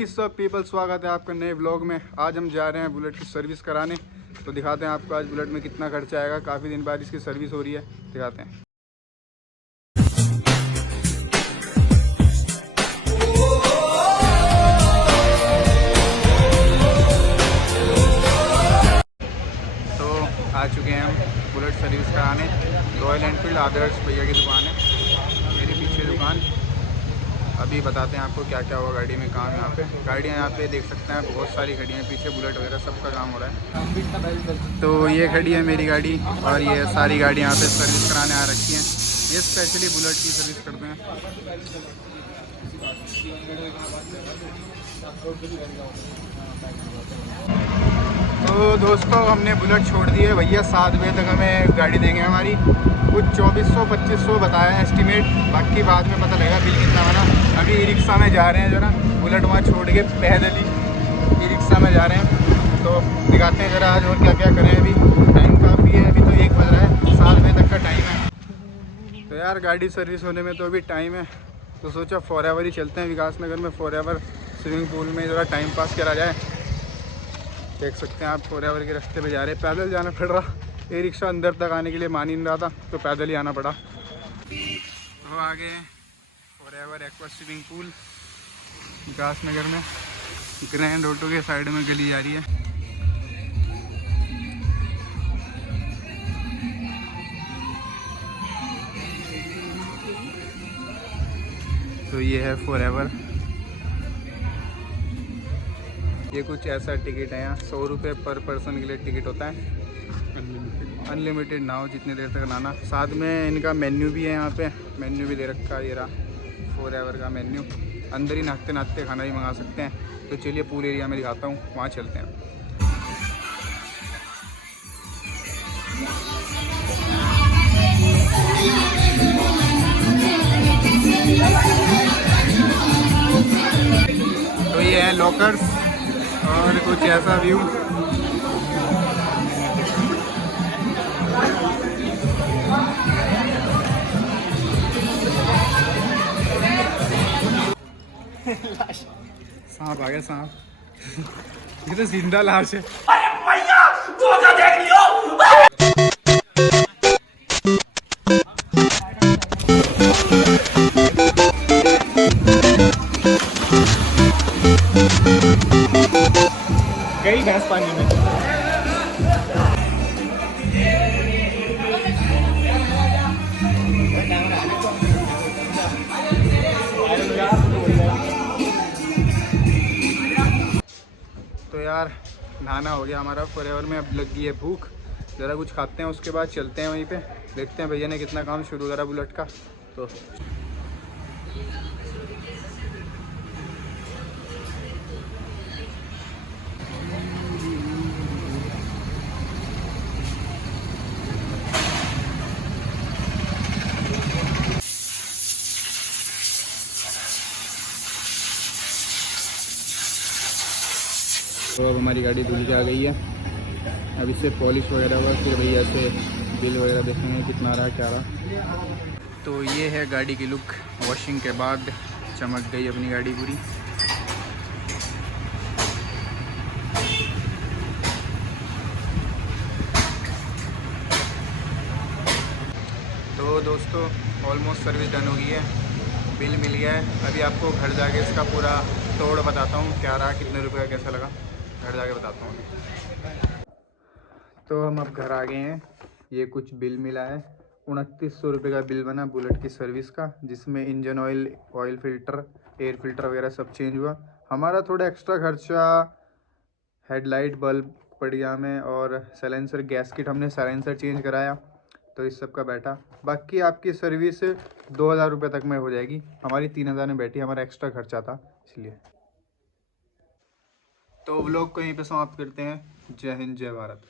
What is up people, स्वागत है आपका नए ब्लॉग में। आज हम जा रहे हैं बुलेट की सर्विस कराने। तो दिखाते हैं आपको आज बुलेट में कितना खर्चा आएगा। काफ़ी दिन बाद इसकी सर्विस हो रही है, दिखाते हैं। तो आ चुके हैं हम बुलेट सर्विस कराने। रॉयल एनफील्ड आदर्श भैया की दुकान है, मेरे पीछे दुकान। अभी बताते हैं आपको क्या क्या हुआ गाड़ी में काम। यहाँ पे गाड़ियाँ यहाँ पे देख सकते हैं, बहुत सारी खड़ी हैं पीछे, बुलेट वगैरह सबका काम हो रहा है। तो ये खड़ी है मेरी गाड़ी और ये सारी गाड़ी यहाँ पे सर्विस कराने आ रखी हैं। ये स्पेशली बुलेट की सर्विस करते हैं। तो दोस्तों हमने बुलेट छोड़ दी है। भैया 7 बजे तक हमें गाड़ी देंगे हमारी। कुछ 2400-2500 बताया है एस्टीमेट, बाकी बाद में पता लगेगा बिल कितना बना। अभी ई रिक्शा में जा रहे हैं, ज़रा बुलेट वहाँ छोड़ के पैदल ही ई रिक्शा में जा रहे हैं। तो दिखाते हैं ज़रा आज और क्या क्या करें। अभी टाइम काफ़ी है, अभी तो 1 बज रहा है, 7 बजे तक का टाइम है। तो यार गाड़ी सर्विस होने में तो अभी टाइम है, तो सोचा फॉरएवर ही चलते हैं विकास नगर में। फॉरएवर स्विमिंग पूल में ज़रा टाइम पास करा जाए। देख सकते हैं आप फॉरएवर के रास्ते पे जा रहे हैं, पैदल जाना पड़ रहा। ई रिक्शा अंदर तक आने के लिए मान ही नहीं रहा था, तो पैदल ही आना पड़ा। तो आगे फॉरएवर एक्वा स्विमिंग पूल विकास नगर में, ग्रैंड ऑटो के साइड में गली जा रही है। तो ये है फॉरएवर। ये कुछ ऐसा टिकट है, यहाँ 100 रुपये पर पर्सन के लिए टिकट होता है। अनलिमिटेड ना हो जितनी देर तक नहाना। साथ में इनका मेन्यू भी है, यहाँ पे मेन्यू भी दे रखा है। ये रहा फॉरएवर का मेन्यू। अंदर ही नाचते नाचते खाना भी मंगा सकते हैं। तो चलिए पूल एरिया में दिखाता हूँ, वहाँ चलते हैं। तो ये है लॉकर्स और कुछ ऐसा व्यू। सांप आ गया, सांप। ये तो जिंदा लाश है। गई भैंस पानी में। तो यार नहाना हो गया हमारा फॉरएवर में, अब लग गई है भूख। ज़रा कुछ खाते हैं, उसके बाद चलते हैं वहीं पे। देखते हैं भैया ने कितना काम शुरू करा बुलेट का। तो अब हमारी गाड़ी धुल के आ गई है। अब इससे पॉलिश वगैरह हुआ, फिर भैया से बिल वगैरह देखेंगे कितना रहा क्या रहा। तो ये है गाड़ी की लुक। वॉशिंग के बाद चमक गई अपनी गाड़ी पूरी। तो दोस्तों ऑलमोस्ट सर्विस डन हो गई है, बिल मिल गया है। अभी आपको घर जाके इसका पूरा तोड़ बताता हूँ, क्या रहा, कितने रुपये का कैसा लगा, घर जाके बताता हूँ अभी। तो हम अब घर आ गए हैं। ये कुछ बिल मिला है, 2900 रुपये का बिल बना बुलेट की सर्विस का, जिसमें engine oil, oil filter, air filter वगैरह सब चेंज हुआ। हमारा थोड़ा एक्स्ट्रा खर्चा हेडलाइट बल्ब पड़ गया हमें, और साइलेंसर गैस किट हमने साइलेंसर चेंज कराया, तो इस सब का बैठा। बाकी आपकी सर्विस 2000 रुपये तक में हो जाएगी। हमारी 3000 में बैठी, हमारा एक्स्ट्रा खर्चा था इसलिए। तो व्लॉग को यहीं पे समाप्त करते हैं। जय हिंद, जय भारत।